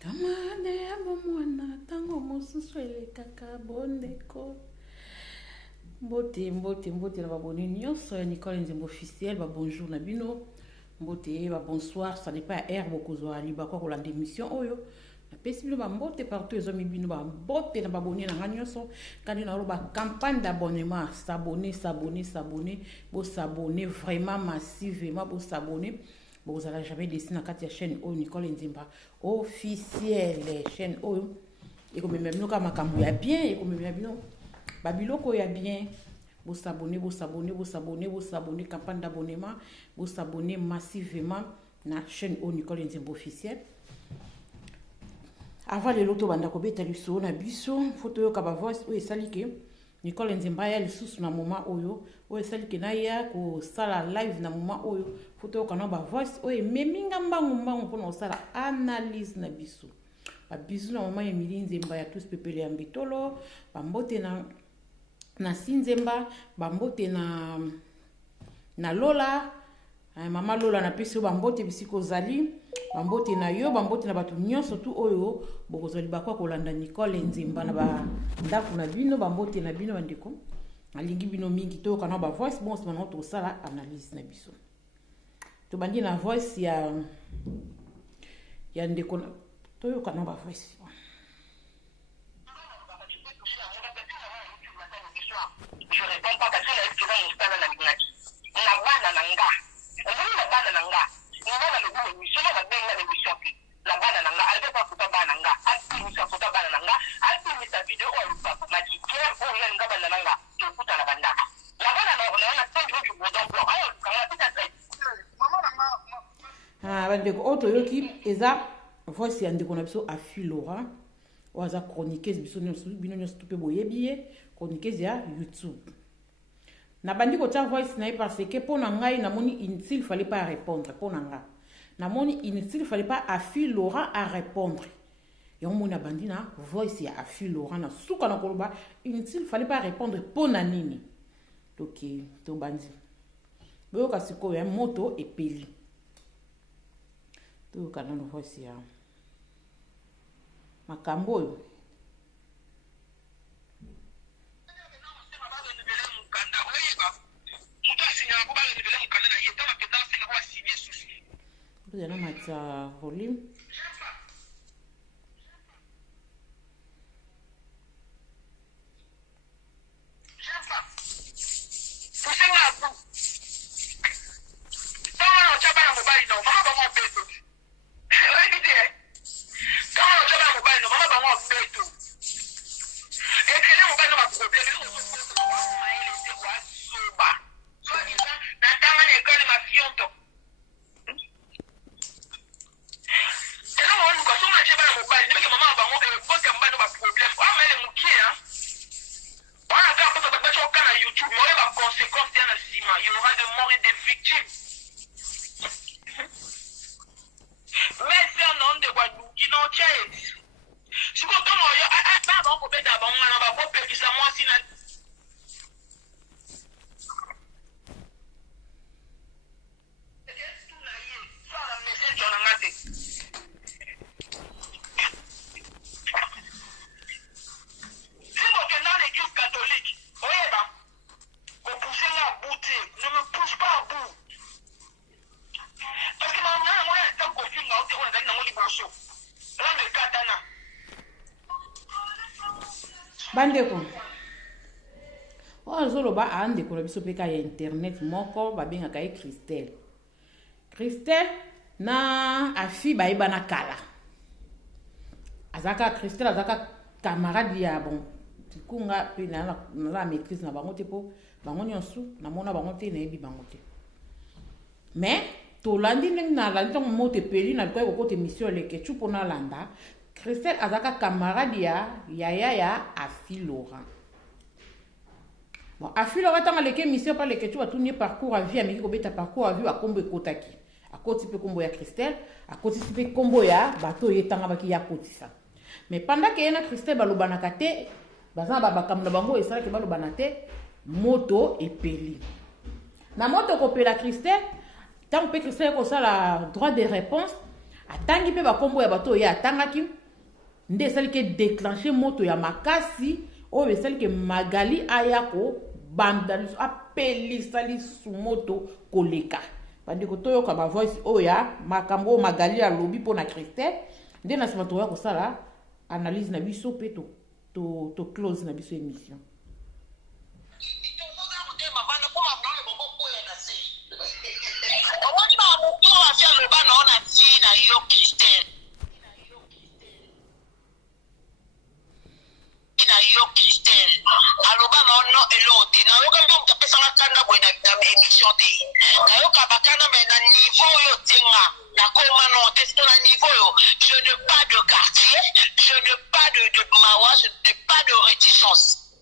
Kamane ya bomwana tango mosusu elekaka bondeko. Mbote na baboni nyonso ya Nicole Nzembo officiel ba bonjour na bino. Mbote ba bonsoir, ça n'est pas air bokozwa liba kwa kolanda émission oyo. Na pesi bino ba mbote partout ezomi bino ba mbote na baboni na nyonso. Kandi na ba campagne d'abonnement, s'abonner, bo s'abonner vraiment massivement, bo s'abonner. Vous allez jamais dessiner dans la chaîne O Nicole Nzemba officielle chaîne O et comme même nous comme makambo ya bien et comme même nous babiloko ya bien vous s'abonner campagne d'abonnement vous s'abonner massivement na chaîne O Nicole Nzemba officielle avant les loto banda ko beta liso na biso photo yo ka ba voice o esalike Nicole Nzemba ya lisusu na moment oyo o esalike na ya ko sala live na moment oyo photo kana ba voice o meminga mbangu mpona sala analyse na biso ba bisu na moment Emilie Nzemba ya tous pepele ya mbitolo ba mbote na Sinzemba ba mbote na Lola mama Lola na pesi ba mbote bisiko zali ba mbote na yo ba mbote na batu nyonso tu oyo bokozali bakwa kolanda Nicole Nzemba na ba ndaku na bino ba mbote na bino bandeko alingi bino mingi to kana ba voice bon c'est maintenant to sala analyse na biso to bandi na voice ya ndeko to yo kana ba voice je réponds pas parce que là tu vas installer la lignage la bana nanga la bana nanga ni na le goût mission na benga le mission la bana nanga albe pas kuta bana nanga ati misa kuta bana nanga ati misa video ou pas ma ticket ou ya nga bana nanga to kuta la banda la bana na tango tu bodo blo ah kana pita très mama nanga bandeko oto yoki eza voice ya ndeko na biso Afi Laura oza chroniqueuse biso bino nyonso tupe boyebiye chroniqueuse ya YouTube na bandi ko tia voice na parce que pour ngai na moni inutile fallait pas répondre pour nanga na moni inutile fallait pas Afi Laura à répondre yon mona bandi na voice ya Afi Laura na suka na koloba inutile fallait pas répondre pour na nini OK to bandi boyo kasiko ya moto epeli to kana no voice ya makambo oyo vous allez mettre volume bandeko ozoloba andeko na biso peka ya internet moko babengaka ye Christelle na Afi bayeba na kala azaka Christelle azaka camarade ya bon tikunga pe na la maîtrise na bango te po bango nyonso na mona bango te na yebi bango te mais to landi na landi to moto peli na kwa ko te mission le kechu pona landa Christelle azaka camarade ya Afi Laura. Bon, Afi Laura tanga leke mission par leke tu vas tourner parcours à vie amiki ko beta parcours à vie a kombo kotaki. A koti pe kombo ya Christelle, a koti pe kombo ya bato yetanga baki ya kotisa. Mais pendant que yana Christelle balobana kate, bazana babakam na bango esala ke balobana te moto epeli. Na moto ko pela Christelle, tant que Christelle ko sala droit de réponse atangi pe bakombo ya bato ya atangaki nde esaliki déclencher moto ya makasi oyo esaliki Magali aya ko banda apelisa lisu moto koleka bandeko toyoka ba voice oyo ya makambo Magali alobi mpona Christelle nde na nsima toya kosala analyse na biso pe to close na biso émission. Yo Christelle aloba no elote na yoka yo mtapesa kanda bwe na émission te na yoka bakana mais na niveau yo tenga na koma no testo na niveau yo je n'ai pas de quartier je n'ai pas de mawa je n'ai pas de réticence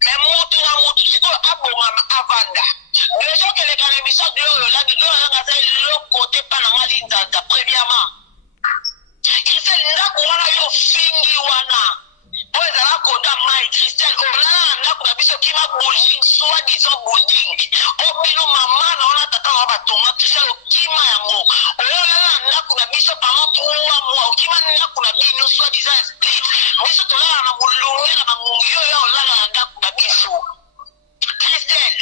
mais moto na moto siko abonga avanda déjà que les gars émission de yo la de yo nga za le côté pa na ngali ndanda premièrement Christelle ndako wana yo fingi wana oza la konda mai Christelle olala ndako na biso kima bullying soit disant bullying obino mama na ona tata wa batonga Christelle kima yango olala ndako na biso pendant 3 mois kima ndako na bino soit disant split biso tolala na bulungi na bangungi yo olala ndako na biso Christelle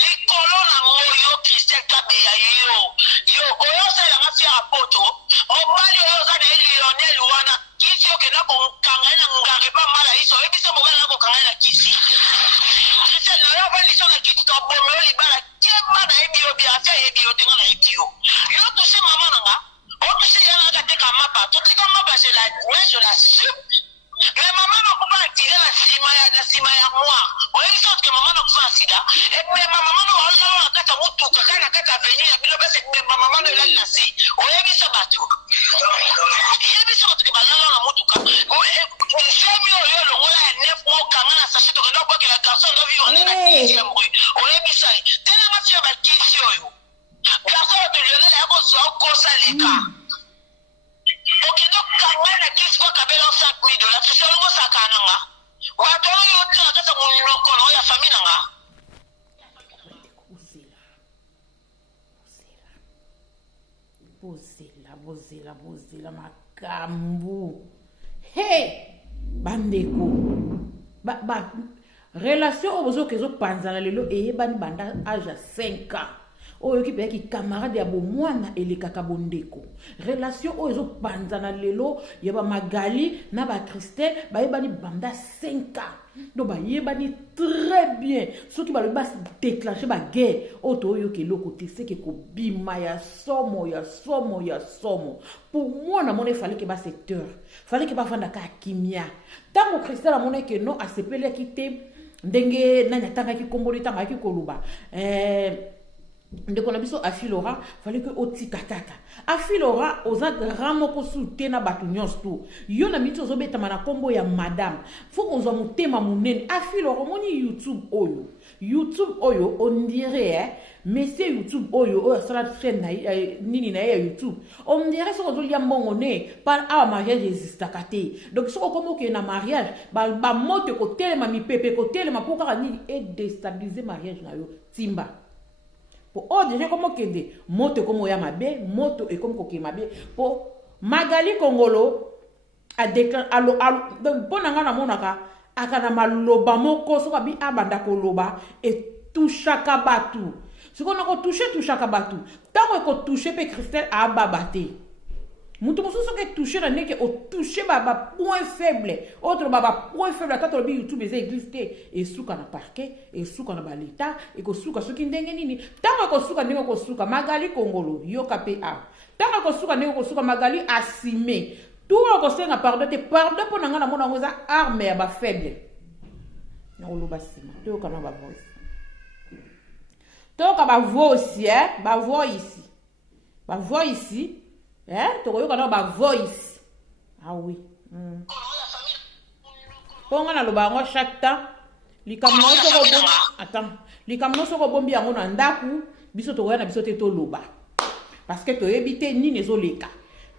likolo na moyo Christelle kabeya yo oyo sala nga fiya poto mobali oyo za na Lionel wana kisi yo kena ko kangana ngare ba mala iso ebiso mobali ko kangana kisi Christelle na yo ba liso na kiti to bomo libala kema na ebio bi afia ebio tenga na ebio yo touché maman nanga o touché yana ga te kamapa to tika mapa c'est la je la sup mais maman n'a pas tiré la cima ya moi on est sorte que maman n'a pas sida et mais maman n'a pas kata mutu kana kata venir ya bilo bese mais maman n'a la lasi on est bisa batu il bisa batu ke balala na mutu ka o femme yo lo ngola 9 mois kana na sachet to na que la garçon doit vivre dans la deuxième rue on est bisa tena ma fille ba kisi yo garçon de Lionel ya ko so ko saleka ok donc kangana kisi kwa kabela $5,000 c'est seulement ça kananga wato yo tena kata mo lokono ya famille nanga bozela makambo hey bandeko relation oyo bozoka ezopanzana lelo eyebani banda age ya 5 ans oyo kipeyaki camarade ya bomwana elekaka bondeko relation oyo ezopanzana lelo ya Magali na Christelle bayebani banda 5 ans donc bayebani très bien soki balobi déclencher guerre oyo toyoyoka eloko te seke kobima ya somo pour moi na mona fallait que secteur fallait que bafandaka kimia ntango Christelle amonaki no asepelaki te ndenge nani atangaki komboli tangaki koluba ndeko na biso Afilora fallait que otika tata Afilora oza grand moko soute na batu nyonso tu yo na miti ozobetama na kombo ya madame faut qu'on soit motema munene Afilora moni YouTube oyo on dirait monsieur YouTube oyo sala chaîne na nini na ya YouTube on dirait so ozolia mbongo ne par a mariage existaka te donc so komo ke na mariage ba moto ko telema mi pepe ko telema pour ka nini et déstabiliser mariage na yo timba pour ordre comme kende moto comme ya mabe moto et comme koke mabe pour Magali Kongolo a déclaré allo bonanga na monaka akana maloba moko so bi abanda ko loba et touchaka batu ce qu'on a ko touchaka batu tant ko toucher pe Christelle a babate mutu mususu ke toucher na neke o toucher baba point faible autre baba point faible quand on YouTube les existé et suka na parquet et suka na balita et ko suka soki ndenge nini tango ko suka ndenge ko suka Magali Kongolo yo KPA tango ko suka ndenge ko suka Magali assumé tout ko senga pardon pour nanga na mona ngoza arme ya ba faible na oloba sima to kana ba voice to ka ba voice ba voice tokoyoka na ba voice ah oui ponga na loba ngo chaque temps likamno soko bo attends likamno soko bombi yango na ndaku biso tokoya na biso te to loba parce que toyebi te nini ezoleka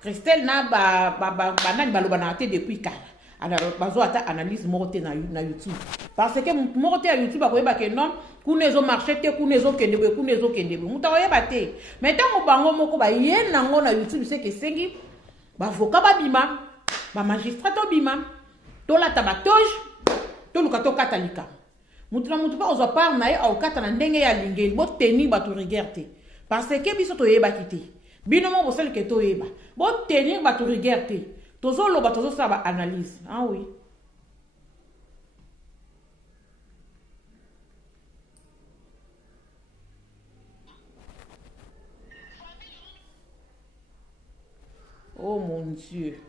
Christelle na ba nani ba loba na te depuis kala alors bazo ata analyse moko te na YouTube parce que moko te ya YouTube akoyeba ke non kuna ezomarche te kuna ezokende boye kuna ezokende boye moto akoyeba te mais ntango bango moko baye nango na YouTube seke esengi bavoka babima bamagistrat tobima tolata batoge toluka tokata lika mutu na mutu mpe ozwa part na ye aokata na ndenge ya lingeli botenir bato rigueur te parce que biso toyebaki te bino mo bosali ke toyeba botenir bato rigueur te tozoloba tozosala baanalyse ah oui oh mon Dieu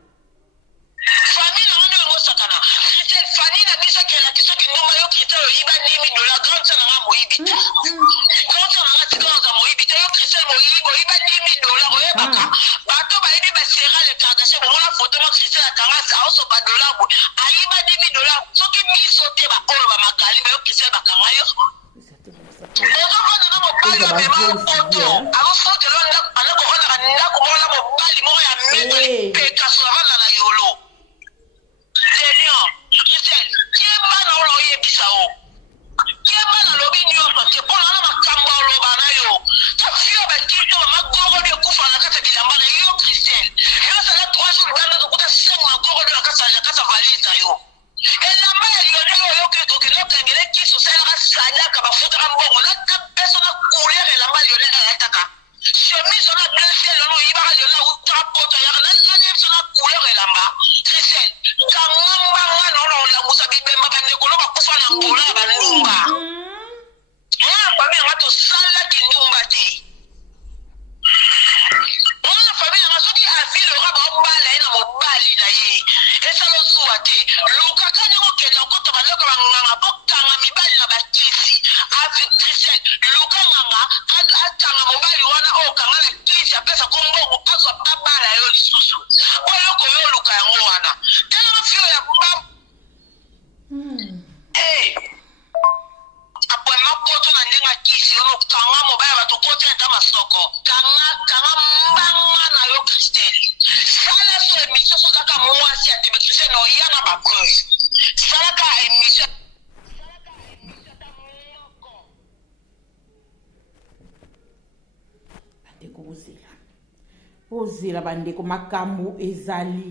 ozela bandeko makambo ezali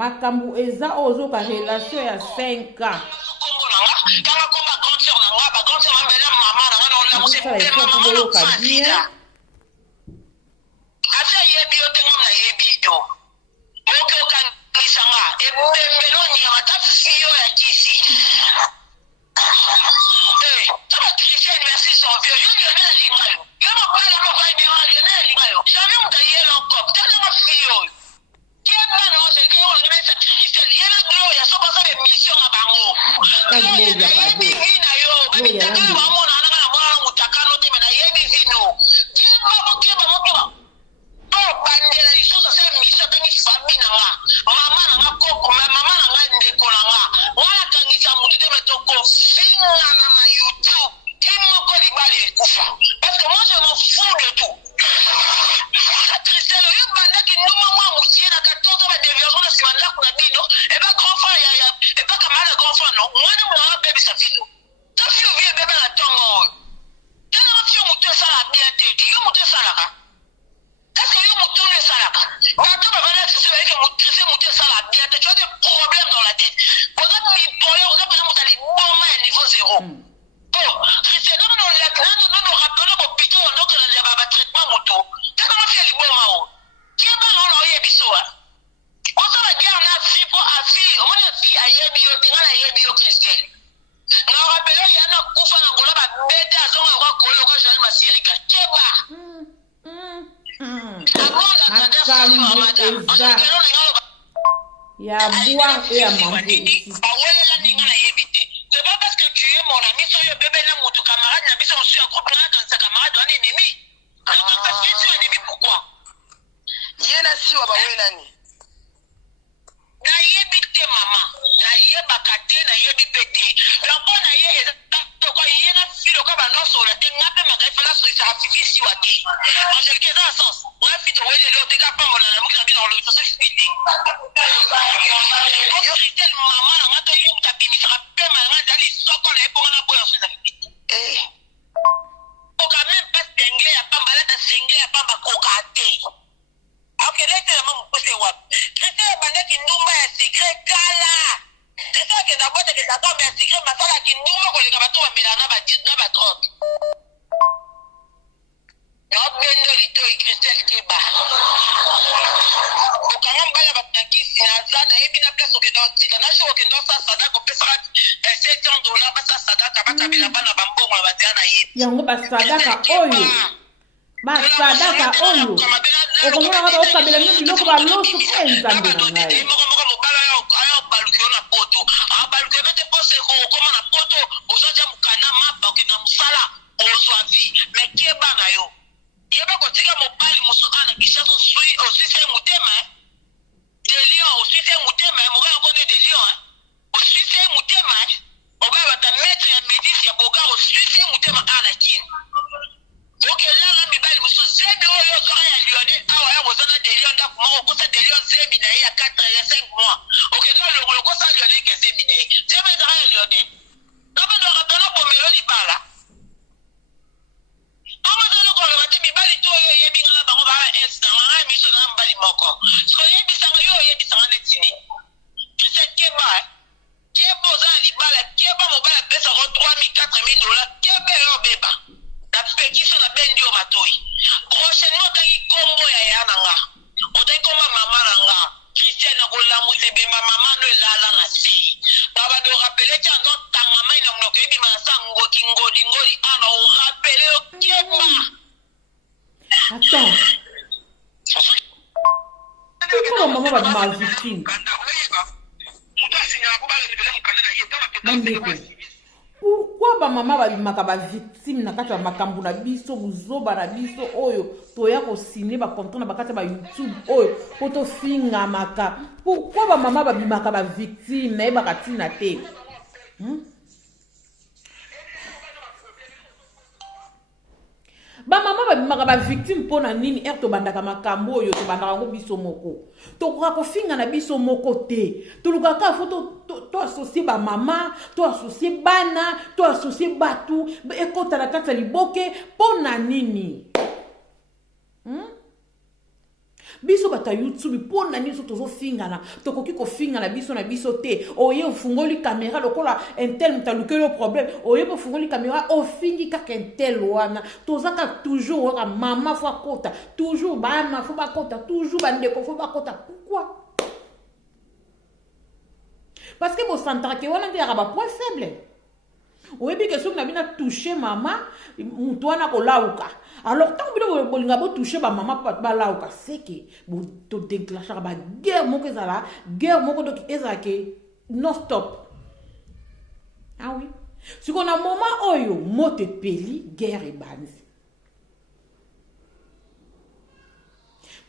makambo eza ozoka relation ya 5 ans ya boire et à manger ici. yena filo ka ba no so la te ngape magafa la so isa artifice wa te angelique dans sens on a fito wele le te ka pa mona na mukina bina lo so fiti yo ritel mama na ngato yo mutapi mi sera pe ma nga dali soko na eponga na boya so isa fiti o ka même pas single ya pamba la ta single ya pamba kokate ok lete na mamu kuse wa kete bande kindumba ya secret kala kete ke na bote ke ta tombe ya secret masala kindumba ko le ka bato ba melana ba drogue ya bendo lito Christelle Keba o ka ngambala ba tankisi na zana ebi na place ke donc tika na show ke donc ça sada ko pesa $700 ba ça sada ka ba kabila bana bambongo ba diana yebi yango ba sadaka oyo basadaka oyo okomona kaka okabela mino biloko baloso mpe nzambe na ngai Pourquoi ba mama babimaka ba victime na kati ya makambo na biso buzoba na biso oyo toya ko signer ba contrat na bakati ba YouTube oyo poto finga maka? Pourquoi ba mama babimaka ba victime na ba katina te? Ba mama babimaka ba victime pona nini to bandaka makambo oyo to bandaka ngo biso moko to ko finga na biso moko te to lukaka foto to associer ba mama to associer bana to associer batu ekota na kati liboke pona nini biso bata YouTube pona nini so tozo finga na to koki ko finga na biso te oye ofungoli caméra lokola intel mutalukelo problème oye ofungoli caméra ofingi kaka intel wana tozaka toujours wa mama fo kota toujours bana fo bakota toujours bandeko fo bakota. Pourquoi? Parce que vous sentez que vous avez un point faible. Vous avez que si vous avez touché maman, vous avez lauka. Alors, tant que vous avez touché maman, c'est que vous avez déclenché la guerre, guerre non-stop. Ah oui. Si vous avez un moment où vous avez peli, guerre et banzi.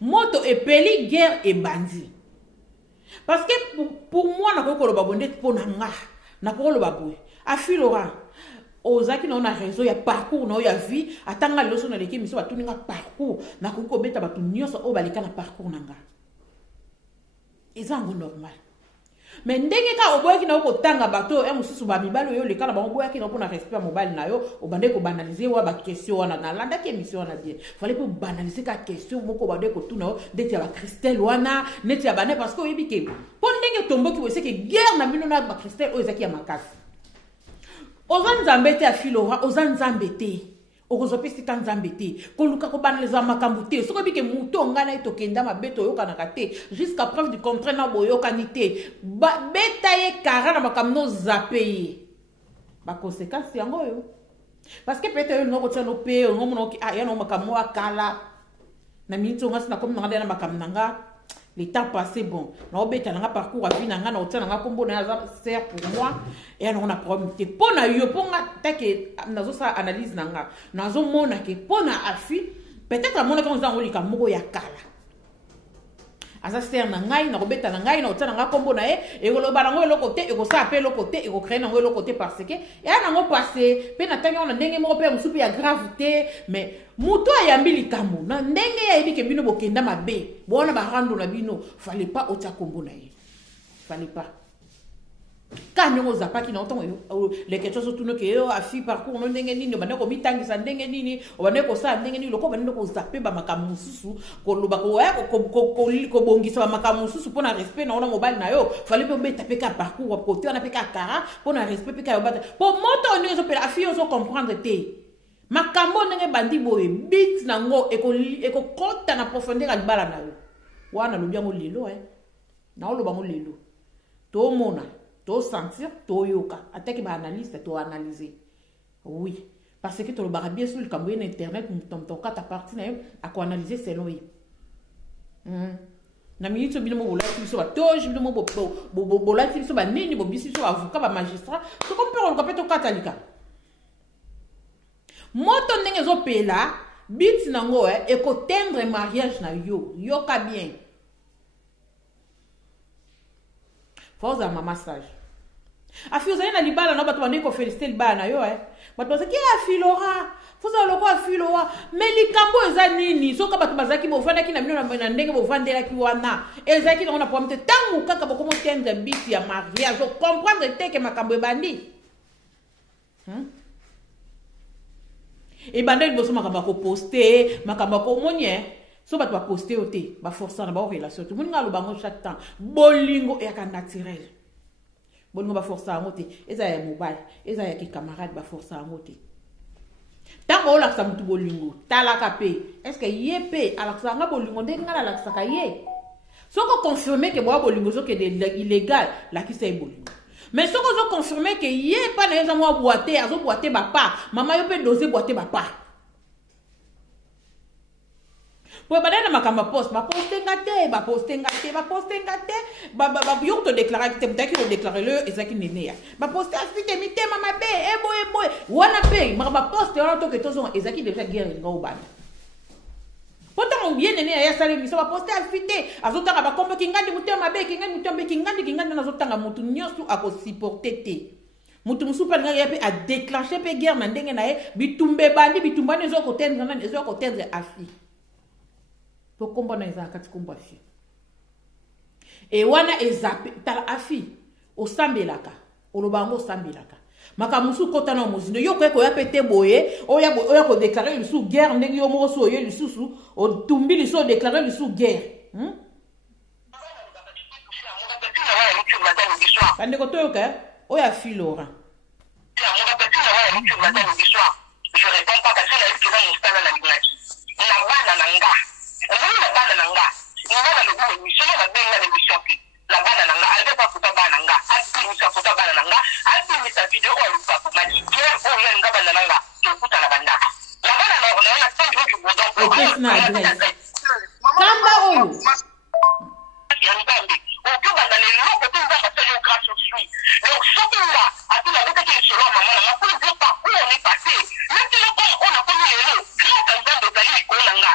Moto et peli, guerre et banzi. Parce que pour moi, na koko lo babonde pour nanga, na koko lo baboy. Afilora, ozaki na ona réseau ya parcours na ya vie, atanga loso na leki miso batuninga parcours, na koko beta batu nyonso o baleka na parcours nanga. Ezango normal. Mais ndenge ka oboyaki na ko tanga bato e mususu ba mibalo yo leka na ba oboyaki na pona respect mobile na yo, obande ko banaliser wa ba question wana na landa ke émission na bien. Fallait pour banaliser ka question moko ba de ko tuna ndeti ya ba Christelle wana, neti ya bane parce que oyebike. Pon ndenge tombo ki wese ke guerre na bino na ba Christelle o ezaki ya makasi. Ozan nzambete ya filora, ozan nzambete. Okozopesi kanzambete koluka ko banaliza makambo te soko bike muto ngana ito kenda mabeto yoka na kate jusqu'à preuve du contraire na boyoka ni te beta ye kara na makamno zape ba conséquence yango yo parce que peut-être yo ngoko tsano pe ngomo no ki ya no makamno akala na minto ngasi na comme na makamnanga le temps passé bon na obeta na parcours a vie na nga na otana nga kombo na za sert pour moi et on a problème te pona yo ponga take nazo sa analyse na nga nazo mona ke pona afi peut-être mona quand on zangolika moko ya kala aza ser na ngai na kobeta na ngai na otia na ngai kombo na ye ekoloba nango eloko te ekosala mpe eloko te ekocrée nango eloko te parce que eya nango passe mpe na ntangi wana ndenge moko mpe mosusu mpe ya grave te mais moto ayambi likambo na ndenge yayebi ke bino bokenda mabe bona barando na bino fallait pas otia kombo na ye fallait pas quand nous zapaki na otongo les questions surtout que yo afi parcours no ndenge nini obane ko bitangisa ndenge nini obane ko sa ndenge nini loko bane ko zape ba makamu susu ko loba ko ya ko bongisa ba makamu susu pona respect na ona mobile na yo fallait pe beta pe ka parcours ko te na pe ka kara pona respect pe ka yo bata po moto ni zo pe afi yo zo comprendre te makambo ndenge bandi boye bit nango eko kota na profondeur alibala na yo wana lobiango lelo na loba ngo lelo to mona to sentir to yoka ataki ba analyste to analyser oui parce que to le barabie sur le cambo internet ton cas ta partie na à ko analyser selon lui na minute so bino mo bola so ba toje bino mo bo la so ba nini bo bisi so avocat ba magistrat to compare ko peto katalika moto ndenge zo pela bit nango e ko tendre mariage na yoka bien force à ma massage afi ozali na libala na bato bande ko féliciter libala na yo bato bazaki afilora fuza loko afilora mais likambo eza nini soka bato bazaki bofandaki na bino na ndenge bovandelaki wana ezaki na problème te tangu kaka bokomo tendre bit ya mariage so comprendre te que makambo ebandi ebanda liboso makambo ko poster makambo ko monye so bato ba poster ote ba forcer na ba relation tout monde ngalo bango chaque temps bolingo ya ka naturel bolingo ba forcer ango te eza ya mobile eza ya ki camarade ba forcer ango te tango ola sa mutu bolingo talaka pe est-ce que yepe ala sa nga bolingo ndenge ngala la saka ye soko confirmer que boa bolingo so que de illégal la ki say bolingo mais soko zo confirmer que ye pa na eza mo boiter azo boiter ba pa mama yo pe doser boiter ba pa pour badana makamba poste ba poster ngate ba poster ba yo to déclarer que tu as déclarer le ezaki nene ya ba poster afite mite mama be eboy wana pe ba poster wana to que tozo ezaki déjà guerre ngo bana pourtant bien nene ya sale miso ba poster afite azotanga ba kombo kingandi mutema be kingandi nazotanga mutu nyosu ako supporter te mutu musupa nga yape a déclencher pe guerre na ndenge na ye bitumbe bandi bitumbane ezoko tendre afi to kombo na eza kati kombo afi e wana ezape tala afi osambelaka olobango osambelaka makamusu kota na mozindo yo ko ya pete boye oya ko déclarer lisu guerre ndenge yo mo so yo lisusu o tumbi lisu déclarer lisu guerre kande ko to ka oya filora je réponds pas parce que la qui va installer la lignage la bana nanga la bana nanga ngana le goût mission la benga le mission qui la bana nanga albe pas pour bana nanga albi mission pour bana nanga albi sa vidéo ou pas pour mali hier o ya nga bana nanga to kuta la banda la bana na on a 5 jours du bon kamba oyo aucun banda le loko to za ba tele grâce au suis donc surtout là à tout la route qui est sur maman na pour dire pas où on est passé mais c'est le temps on a connu les lots grâce à ça de Dali ko nanga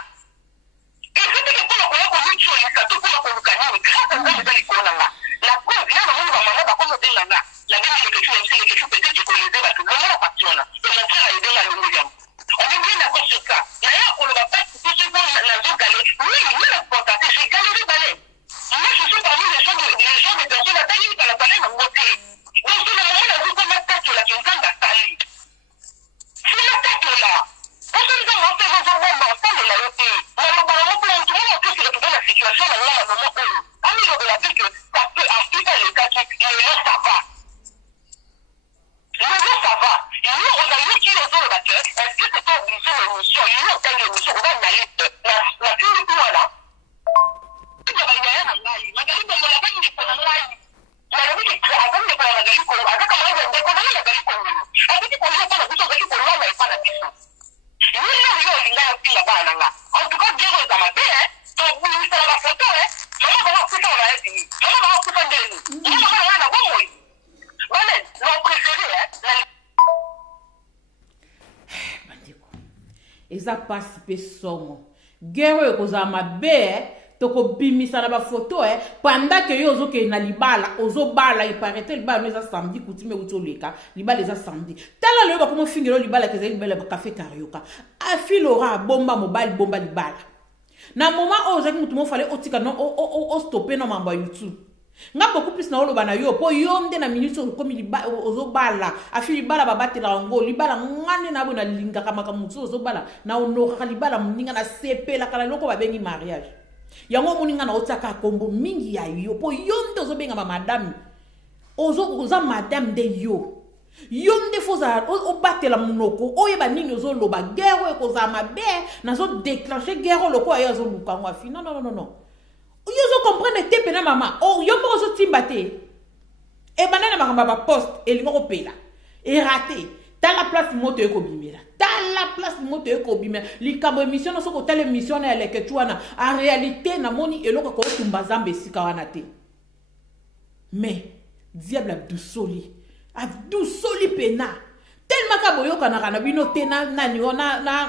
et c'est que pour la ko ni choli ça tout pour ko kani grâce à ça de Dali ko nanga la preuve là maman maman ba ko de nanga la bien que tu aimes c'est que tu peut-être tu connais pas tout le monde passionne et mon frère a aidé la Longolian on est bien d'accord sur ça d'ailleurs on ne va pas tout ce qu'on la zo galé oui la portée j'ai galéré balai moi je suis parmi les gens de personnes à tailler dans la balai dans côté donc c'est le moment la zo comme la tête la qui entend la taille c'est la tête là parce que nous avons fait des moments ensemble la loté la lobalement pour tout le monde que c'est retrouver la situation là à moment où ami de la vie que ça peut affecter les cas qui le ça va nous ça va et nous on a eu qui les autres là est-ce que c'est pas une mission nous on a une mission on va la liste la plus voilà eza pasi pe somo guerre oyo kozala mabe toko bimisa na ba photo pendant que yo ozoke na libala ozobala iparete libala no eza samedi coutume utoleka libala eza samedi tala lelo bakomo fingelo libala ke ezali libala ba café Carioca afilora bomba mobile bomba libala na moment o ozaki mutu mo fallait otika non o stopper na mambo YouTube nga beaucoup plus na oloba na yo po yo nde na minute okomi libala ozobala afili libala babatela ngo libala ngane na bona lingaka makamutu ozobala na onoka libala muninga na sepela kala loko babengi mariage yango muninga na otaka kombo mingi ya yo po yo nde ozobenga ma madame oza madame de yo nde foza obatela munoko oyeba nini ozoloba guerre ekoza mabe nazo déclencher guerre loko ayo azoluka ngo afi non Yozo comprendre te pena mama. Oh, yo mo zo timbate. E banana makamba ba poste elingo ko pela. E raté. Ta la place moto eko bimela. Ta la place moto eko bimela. Li kabo émission so ko tele émission na ele ke tuana. En réalité na moni eloko ko tumba zambe sika wana te. Mais diable abdu soli pena. Tellement kabo yo kana kana bino te na nani na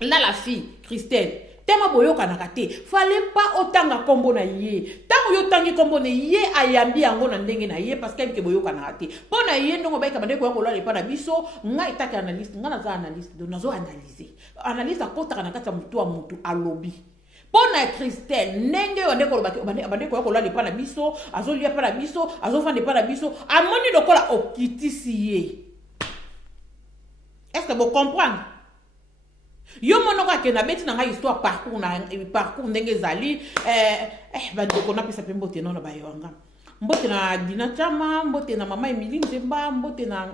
la fille Christelle. Tema boyo kanaka te fallait pas otanga kombo na ye tango yo tangi kombo na ye ayambi yango na ndenge na ye parce que boyo kanaka te pona ye ndongo baika bande ko kola le pa na biso nga itaki analyste nga na za analyste donc nazo analyse akota kana kata mutu wa mutu alobi pona Christelle ndenge yo ndeko bande ko kola le pa na biso azolia pa na biso azofande pa na biso amoni lokola okitisi ye. Est-ce que vous comprenez? Yo monoka ke na beti na nga histoire parcours ndenge zali bandeko na pesa pembo te non na bayonga mbote na Dina Chama mbote na mama Emily Nzemba mbote na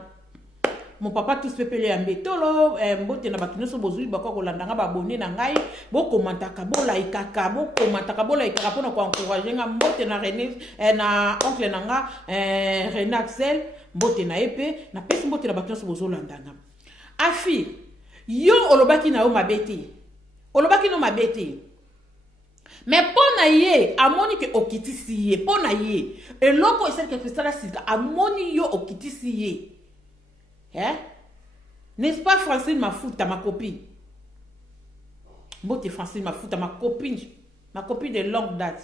mon papa tous pepele ya mbetolo mbote na bato nyonso bozuli bakwa kolanda nga babone na ngai bokomantaka bolaikaka mpona koencourage nga mbote na René na oncle na nga René Axel mbote na epe na pesi mbote na bato nyonso bozolanda nga afi yo olobaki na yo mabete olobaki no mabete mais pona ye amoni ke okitisi ye pona ye eloko esali ke Christelle sika amoni yo okitisi ye n'est-ce pas Francine Mafuta ma copine mbote Francine Mafuta ma copine de longue date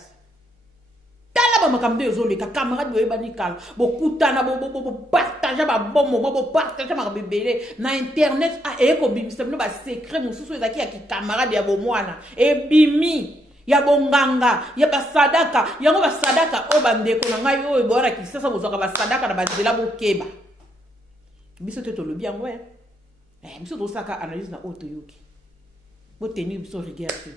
tala ba makambe ozoleka camarade boye banikala bokutana bo partager ba bomo bo partager ma bebele na internet eko bimisa no ba secret mususu ezaki ya camarade ya bomwana e bimi ya bonganga ya basadaka yango basadaka o bandeko na ngai oyo bora kisasa bozaka basadaka na bazela bokeba biso to lobi yango biso to saka analyse na auto yoki bo tenir biso regarder.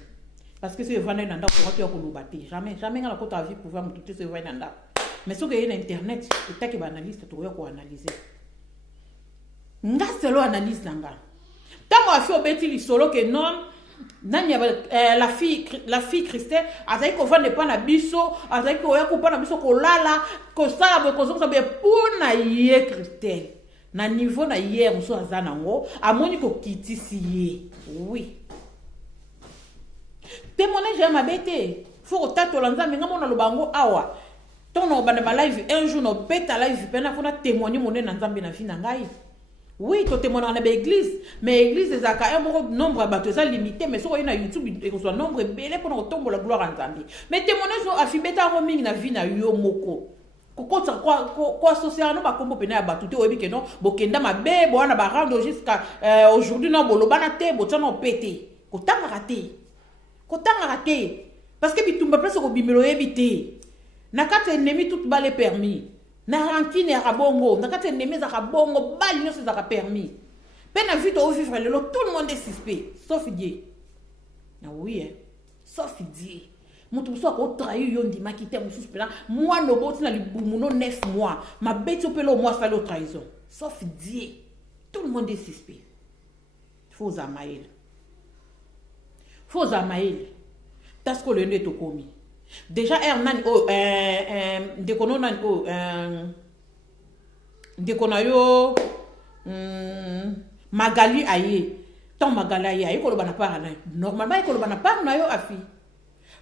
Parce que c'est vraiment un endroit pour toi qui jamais dans la côte à vie pouvoir me tout c'est vraiment un endroit. Mais ce que y a internet, c'est ta qui va analyser tu dois analyser. Nga selo analyse nanga. Tant moi fait obeti li solo que non nani la fille Christelle azai ko vendre pas na biso azai ko ya ko pa na biso ko lala ko sala bo ko zo be pour na ye Christelle. Na niveau na hier muso azana ngo amoni ko kitisi ye. Oui. Témoignage à ma bête. Faut que tu lanza mais ngamo na lobango awa. Ton no bana live un jour no beta live pena fona témoigner mon na nzambe na fina ngai. Oui, to témoigner na église, mais église ezaka un nombre bato ça limité mais so na YouTube et que soit nombre belé pour tomber la gloire en nzambe. Mais témoignage no afibeta ngo mingi na vie na yo moko. Kokota quoi social no ba kombo pena ya bato te oyebi ke non bokenda mabe bo na ba rendre jusqu'à aujourd'hui no bolobana te bo tsana pété. Kotanga raté. Kotanga raté parce que bitumba place ko bimelo yebité na kata ennemi tout bale permis na rancune ya bongo na kata ennemi za bongo bali nyose za permis pena vite au vivre le tout le monde est suspect sauf Dieu. Ah oui sauf Dieu mutu so ko trahir yo ndima kité mususu pela moi no boti na libumuno 9 mois ma beti opelo moi salo trahison sauf Dieu tout le monde est suspect. Faux amaïl parce que le nez est commis. Déjà, Hernan, Magali aye. Tant Magali aye, il normalement, il y a affi.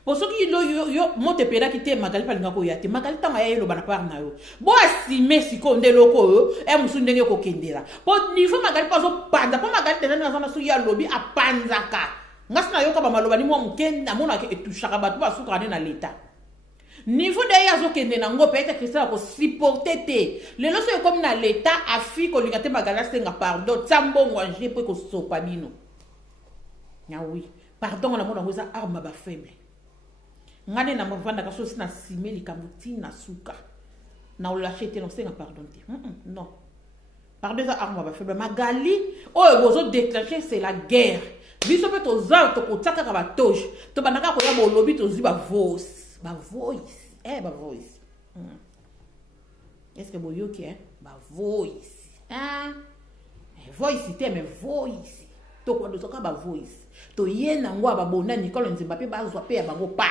Pour ceux qui yo monte pera qui te Magali pas ngako yate. Magali tant aye lo bana par na yo. Bo asime si konde loko e musu ndenge ko kendela. Pour niveau Magali pas zo panda, pas Magali tena na zona su ya lobby a panzaka. ngasina yoka ba maloba ni mo mken na mona ke etushaka batu ba suka na l'état niveau de yazo kende na ngo peut-être que ça ko supporter te lelo so comme na l'état afi ko lingate magala senga pardon tambongo anje pe ko sopa bino ya oui pardon na mona ngoza arme ba faible ngane na mvanda ka so sina simeli kamuti na suka na olachete no senga pardon te non pardon za arme ba faible magali oh bozo déclencher c'est la guerre biso pe to za to ko tsaka ka ba toje to banaka ko ya bo lobi to ziba voice ba voice ba voice est-ce que boyo ki ba voice voice te me voice to ko do ka ba voice to yena ngwa ba bona Nicole Nzimba pe ba zwa pe ya bango pa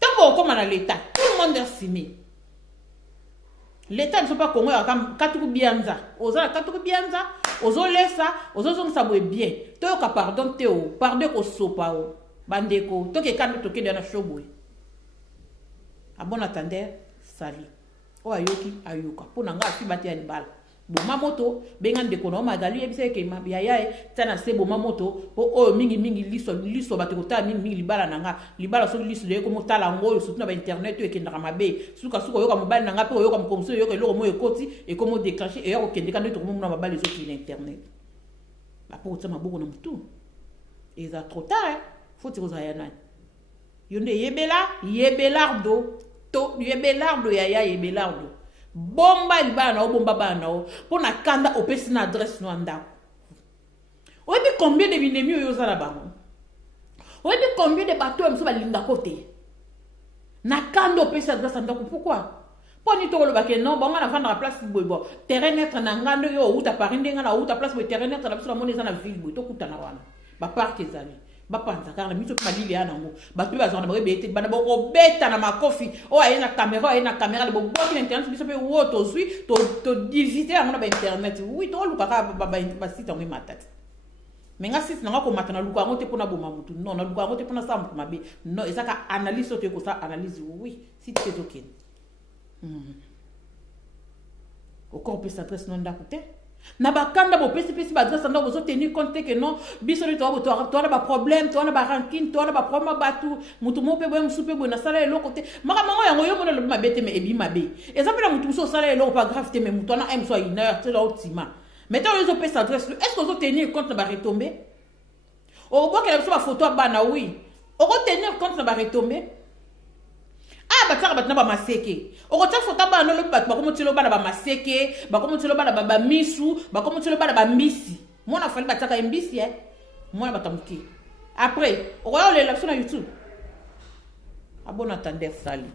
tant qu'on na l'état tout le monde est simé l'état ne sont pas congolais comme katuku bianza oza katuku bianza ozo lesa ozo zongsa boye bien to ka pardon te o pardon ko sopa o bandeko to ke kando to ke na shoboy a bon attendeur sali o ayoki ayoka pona nga fi bati ya libala boma moto benga ndeko na magali ebise ke yaya tana se boma moto po o mingi liso bateko ta mingi libala nanga libala so liso de ko motala ngoyo surtout na ba internet e kendaka mabe suka yoka mobali nanga pe yoka mkomso yoka eloko mo ekoti e ko mo déclencher e yoko kendeka ndo to mo na mabali zo ki na internet ba po tsama boko na mutu eza trop tard faut que vous ayez yonde yebelardo to yebelardo yaya yebelardo bomba libana o bomba bana o pona kanda opesi na adresse no anda oyebi combien de binemi oyo za na bango oyebi combien de bateaux mso balinga kote na kanda opesi adresse anda pourquoi poni to lo bake non bonga na vendre la place boybo terrain net na ngando yo uta parinde ngana uta place boy terrain net na biso na moni za na ville boy to kutana wana ba parc ezali bapanza car miso malili yana ngo bato bazona ba bete bana boko beta na makofi o ayena caméra le bo boki internet biso pe woto zui to visiter ngona ba internet oui to luka ka ba site ngo matati menga site nga ko matana luka ngo te pona boma mutu non na luka ngo te pona sa mutu mabe non ezaka analyse to ko sa analyse oui site te token au corps peut s'adresse non d'akoute na bakanda bo pesi ba adresse ndo bozo tenir compte que non biso ni to na ba problème to na ba rancune to na ba problème batu mutu mo pe boye musupe boye na sala eloko te maka mango yango yo mona lo mabete me ebi mabe exemple na mutu so sala eloko pas grave te me mutu na aime so une heure te la ultima mais to les pesi adresse est-ce que vous tenir compte na ba retomber o bo que la ba photo bana oui o ko tenir compte na ba retomber bataka batna ba maseke okota fota bana lo bat ba komotilo bana ba maseke ba komotilo bana ba misu ba komotilo bana ba misi mona fali bataka mbisi mona batamuki après okoyo le la sur YouTube abona tande sali